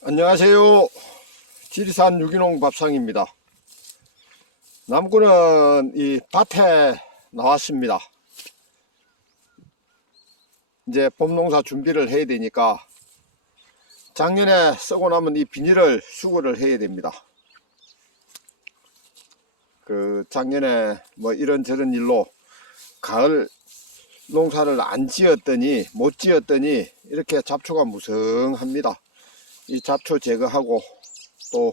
안녕하세요. 지리산 유기농 밥상입니다. 남구는 이 밭에 나왔습니다. 이제 봄농사 준비를 해야 되니까 작년에 쓰고 남은 이 비닐을 수거를 해야 됩니다. 그 작년에 뭐 이런저런 일로 가을 농사를 안 지었더니 못 지었더니 이렇게 잡초가 무성합니다. 이 잡초 제거하고 또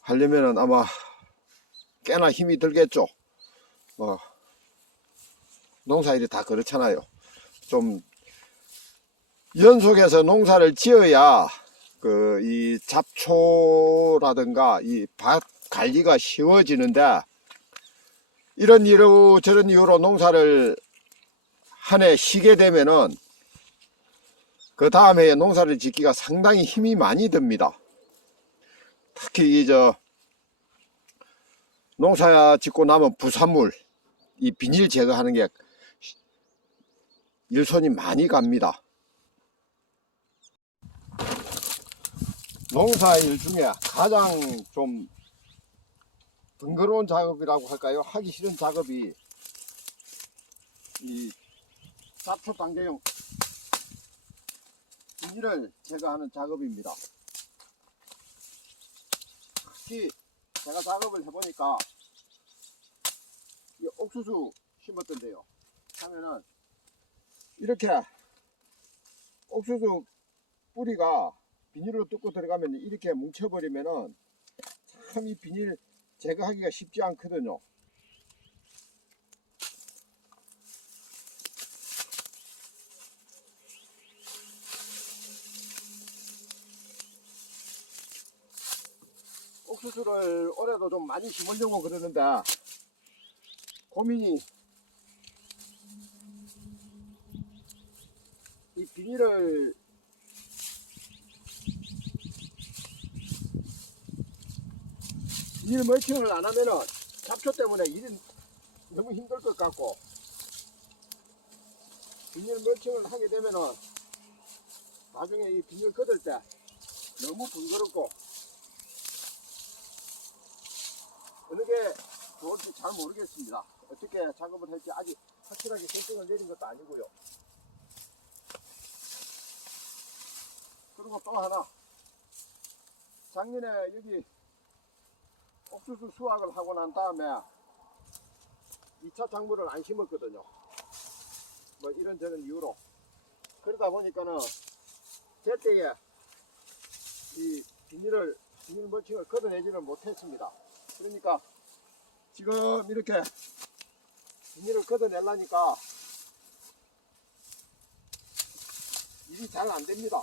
하려면은 아마 꽤나 힘이 들겠죠. 뭐 농사일이 다 그렇잖아요. 좀 연속해서 농사를 지어야 그 이 잡초라든가 이 밭 관리가 쉬워지는데 이런 이유 저런 이유로 농사를 한 해 쉬게 되면은 그 다음 해에 농사를 짓기가 상당히 힘이 많이 듭니다. 특히 이저 농사 짓고 나면 부산물 이 비닐 제거하는 게 일손이 많이 갑니다. 농사일 중에 가장 좀 번거로운 작업이라고 할까요? 하기 싫은 작업이 이 잡초 단계용 비닐을 제거하는 작업입니다. 특히 제가 작업을 해보니까 이 옥수수 심었던데요. 하면은 이렇게 옥수수 뿌리가 비닐로 뜯고 들어가면 이렇게 뭉쳐버리면은 참 이 비닐 제거하기가 쉽지 않거든요. 옥수수를 올해도 좀 많이 심으려고 그러는데 고민이 이 비닐을 비닐 멀칭을 안 하면은 잡초 때문에 일이 너무 힘들 것 같고 비닐 멀칭을 하게 되면은 나중에 이 비닐 걷을 때 너무 번거롭고 어느 게 좋을지 잘 모르겠습니다. 어떻게 작업을 할지 아직 확실하게 결정을 내린 것도 아니고요. 그리고 또 하나 작년에 여기 옥수수 수확을 하고 난 다음에 2차 작물을 안 심었거든요. 뭐 이런저런 이유로. 그러다 보니까는 제때에 이 비닐을, 비닐 멀칭을 걷어내지를 못했습니다. 그러니까 지금 이렇게 비닐을 걷어내려니까 일이 잘 안 됩니다.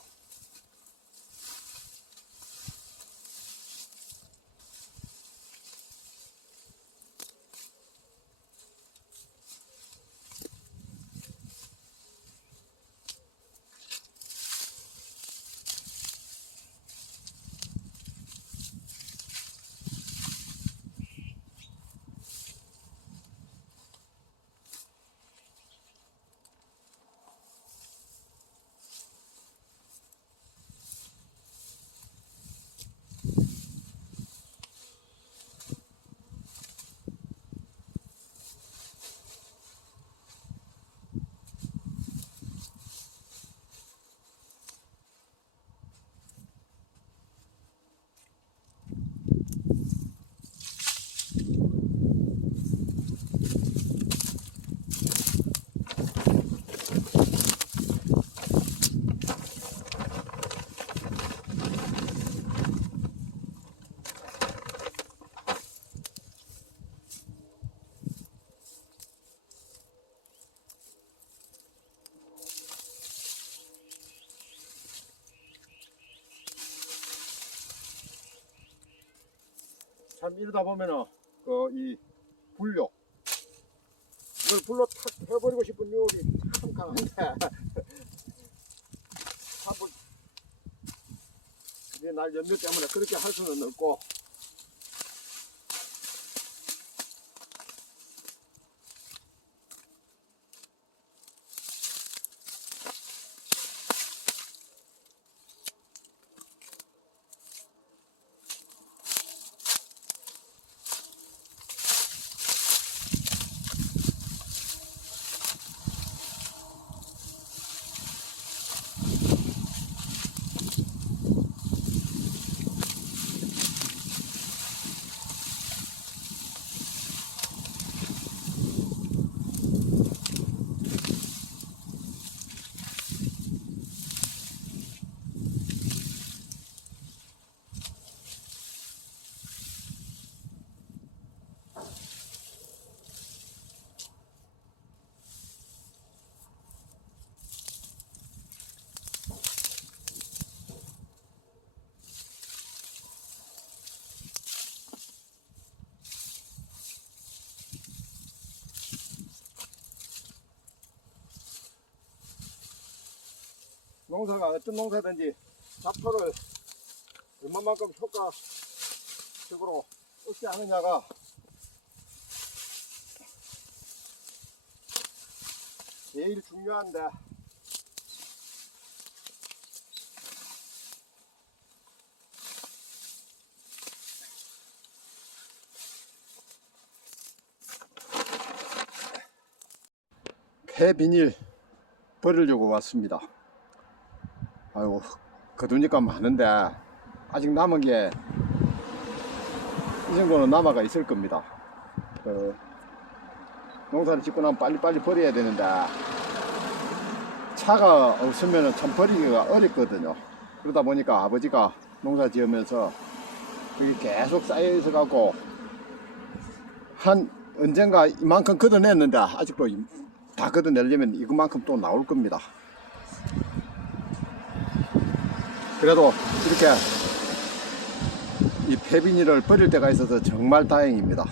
참 이러다 보면은 그 이 불욕 이걸 불로 탁 해버리고 싶은 유혹이 참 강한데. 한번 이제 날 연료 때문에 그렇게 할 수는 없고 농사가 어떤 농사든지 잡초를 얼마만큼 효과적으로 얻지 않느냐가 제일 중요한데 폐비닐 버리려고 왔습니다. 아이고 거두니까 많은데 아직 남은 게 이 정도는 남아가 있을 겁니다. 그 농사를 짓고 나면 빨리빨리 버려야 되는데 차가 없으면 참 버리기가 어렵거든요. 그러다 보니까 아버지가 농사 지으면서 여기 계속 쌓여 있어 갖고 한 언젠가 이만큼 걷어냈는데 아직도 이- 다 걷어내려면 이것만큼 또 나올 겁니다. 그래도 이렇게 이 폐비닐을 버릴 때가 있어서 정말 다행입니다.